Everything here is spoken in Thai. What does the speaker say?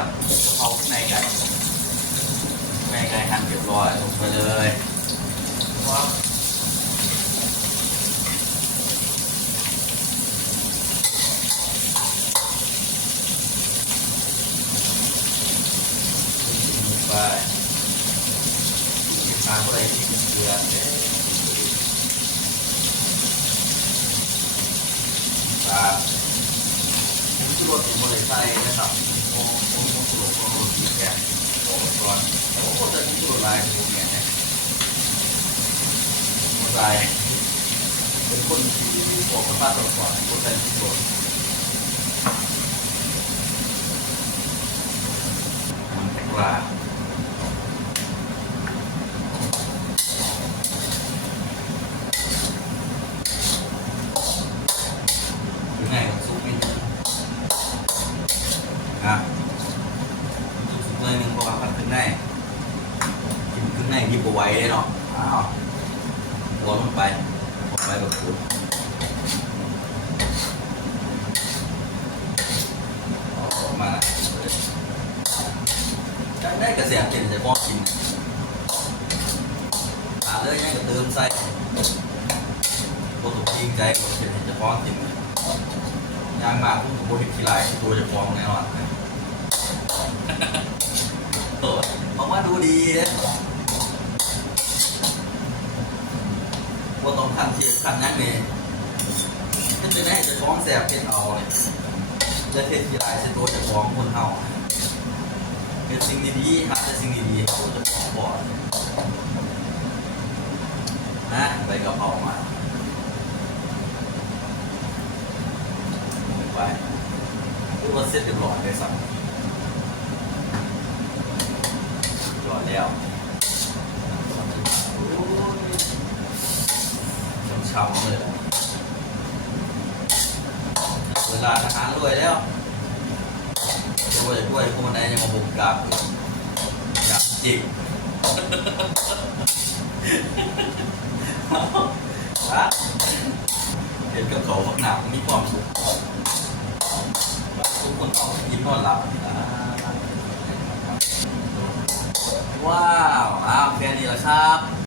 ผัดเพราข้าในกันในไก่หั่นเรียบร้อยลงไปเลยว้าวลงไปที่ทานอะไรที่เป็นเกลือเด้ปลาผมจะรดถึงบริไซนะครับโอ้ผมผมสรุปว่าโรตีแค่โอ้ร้อนแต่ว่า คนจะผมสรุปลายเป็นพวกเนี้ยนะคนลายเป็นคนที่บอกกับป้าตัวก่อนคนใจที่โดนมันแตกลาหรือไงกับซุปนี่นะสุดเลยหนึ่งเพราะว่าพันขึ้นได้ กินขึ้นได้ยิบเอาไว้เลยเนาะอ้าวหัวลงไปลงไปแบบคุณเอาออกได้กระเสียงเป็นจะบอกกินหาเลยยังกระเติมใส่โคตรจริงใจกระเสียงจะบอกกินยางมากคุณโบเห็นทีไรตัวจะฟ้องแน่นอนเออผมว่าดูดีนะ ว่าต้องทำทีทำนั่นนี่ถ้าจะได้จะฟ้องแสบเป็นเอาเลยจะเททีไรจะตัวจะฟ้องคนเอาเป็นสิ่งดีๆหาแต่สิ่งดีๆเขาจะฟ้องบ่อยนะไปกระเพรามาไปคือว่าเสร็จเรียบร้อยเลยสักจอดแล้ว ช้ำเลยเวลาทหารรวยแล้วรวยด้วยพวกมันได้ยังมาบุกกลับอยากจิกฮะเห็นกับเขาพักหนักมีความสุขทุกคนต้องยิ้มนอนหลับอ่าว้าว อ้าวแค่นี้แหละครับ